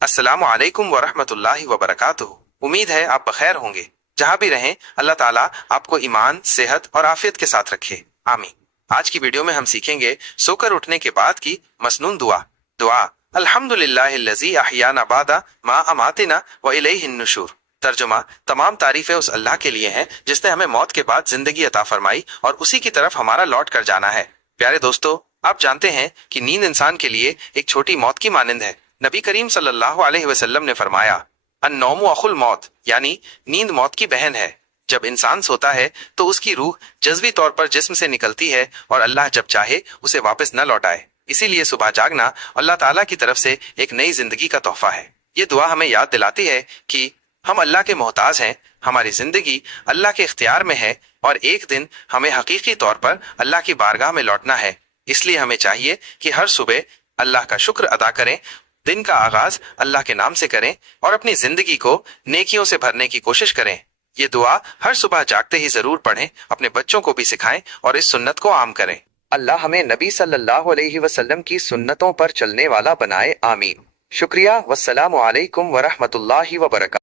अस्सलामु अलैकुम वरहमतुल्लाहि वबरकातुहू। उम्मीद है आप बखैर होंगे। जहां भी रहें अल्लाह ताला आपको ईमान, सेहत और आफियत के साथ रखे, आमीन। आज की वीडियो में हम सीखेंगे सोकर उठने के बाद की मसनून दुआ अल्हम्दुलिल्लाहिल्लज़ी अहयाना बादा मा अमातिना व इलैहिन नुशूर। तर्जुमा, तमाम तारीफें उस अल्लाह के लिए हैं जिसने हमें मौत के बाद जिंदगी अता फरमाई और उसी की तरफ हमारा लौट कर जाना है। प्यारे दोस्तों, आप जानते हैं कि नींद इंसान के लिए एक छोटी मौत की मानिंद है। नबी करीम सल्लल्लाहु अलैहि वसल्लम ने फरमाया, अन्नौमु अखुल मौत, यानी नींद मौत की बहन है। जब इंसान सोता है तो उसकी रूह जज्बी तौर पर जिस्म से निकलती है और अल्लाह जब चाहे उसे वापस न लौटाए। इसीलिए सुबह जागना अल्लाह ताला की तरफ से एक नई जिंदगी का तोहफा है। ये दुआ हमें याद दिलाती है कि हम अल्लाह के मोहताज हैं, हमारी जिंदगी अल्लाह के इख्तियार में है और एक दिन हमें हकीकी तौर पर अल्लाह की बारगाह में लौटना है। इसलिए हमें चाहिए कि हर सुबह अल्लाह का शुक्र अदा करें, दिन का आगाज अल्लाह के नाम से करें और अपनी जिंदगी को नेकियों से भरने की कोशिश करें। ये दुआ हर सुबह जागते ही जरूर पढ़ें, अपने बच्चों को भी सिखाएं और इस सुन्नत को आम करें। अल्लाह हमें नबी सल्लल्लाहु अलैहि वसल्लम की सुन्नतों पर चलने वाला बनाए, आमीन। शुक्रिया। वस्सलामु अलैकुम वरहमतुल्लाहि वबरकातुहू।